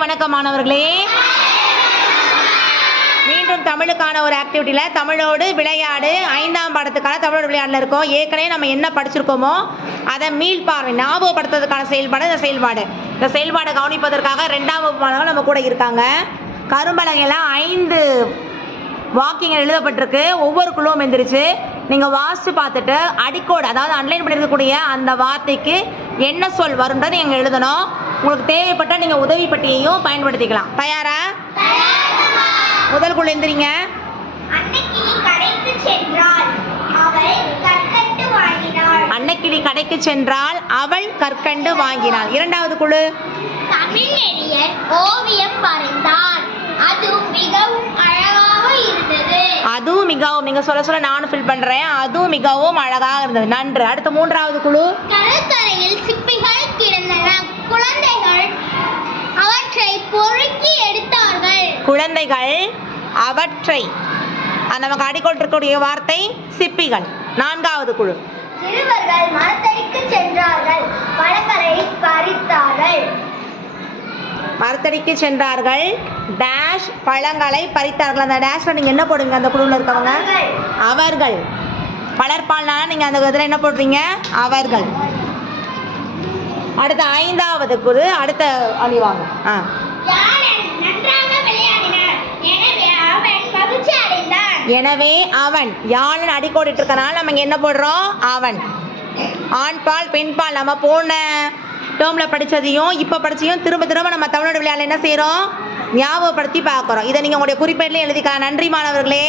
வணக்கம் மாணவர்களே, மீண்டும் தமிழுக்கான ஒரு ஆக்டிவிட்டியில் தமிழோடு விளையாடு 5ஆம் பாடத்துக்கான தமிழோடு விளையாடல இருக்கோம். ஏற்கனவே நம்ம என்ன படிச்சிருக்கோமோ அதை மீள்பார்வை ஞாபகப்படுத்துறதுக்கான செயல்பாடு இந்த செயல்பாடை கவனிப்பதற்காக 2ஆம் வகுப்பு மாணவர்கள் நம்ம கூட இருக்காங்க. கரும்பலகையெல்லாம் 5 வாக்கியங்கள் எழுதப்பட்டிருக்கு. ஒவ்வொரு குழுவும் எந்திரிச்சு நீங்கள் வாசித்து பார்த்துட்டு அடிக்கோடு, அதாவது அன்லைன் பண்ணியிருக்கக்கூடிய அந்த வார்த்தைக்கு என்ன சொல் வரும்ன்றது நீங்கள் எழுதணும். உங்களுக்கு தேவைப்பட்டால் நீங்கள் உதவி பட்டியையும் பயன்படுத்திக்கலாம். தயாரா? முதல் குழு எந்திரிங்க. அன்னக்கிளி கடைக்கு சென்றாள், அவள் கற்கண்டு வாங்கினாள். இரண்டாவது குழு. தமிழறிஞர் ஓவியம் வரைந்தார், அது மிகவும் அழகாக இருந்தது. அதுவும் மிகவும், நீங்க சொல்ல நானும் ஃபில் பண்றேன். அதுவும் மிகவும் அழகாக இருந்தது. நன்று. அடுத்த மூன்றாவது குழு. கடற்கரையில் சிப்பிகள் கிடந்தன, குழந்தைகள் அவற்றை பொறுக்கி எடுத்தார்கள். குழந்தைகள் அவற்றை, நமக்கு அடிக்கோட்டிருக்கக்கூடிய வார்த்தை சிப்பிகள். நான்காவது குழு. சிறுவர்கள் மரத்தடிக்கு சென்றார்கள், பழங்களை பறித்தார்கள். மரத்தடிக்கு சென்றார்கள், டேஷ் பழங்களை பறித்தார்கள். அந்த டேஷ்ல நீங்க என்ன போடுவீங்க? அந்த குழுவில் இருக்கவங்க அவர்கள். பலர்பால்னா நீங்க அந்த இதில் என்ன போடுறீங்க? அவர்கள். அடுத்த 5வது குழு. அடுத்த அணிவாங்க. எனவே அவன், யாழன் அடிக்கோடிட்டு இருக்கனால நம்ம என்ன போடுறோம்? அவன். ஆண் பால் பெண் பால், நம்ம போன டேர்மில் படித்ததையும் இப்போ படிச்சதையும் திரும்ப நம்ம தமிழோட விளையாடல என்ன செய்கிறோம்? ஞாபகப்படுத்தி பார்க்குறோம். இதை நீங்கள் உங்களுடைய குறிப்பேட்லையும் எழுதிக்கலாம். நன்றி மாணவர்களே.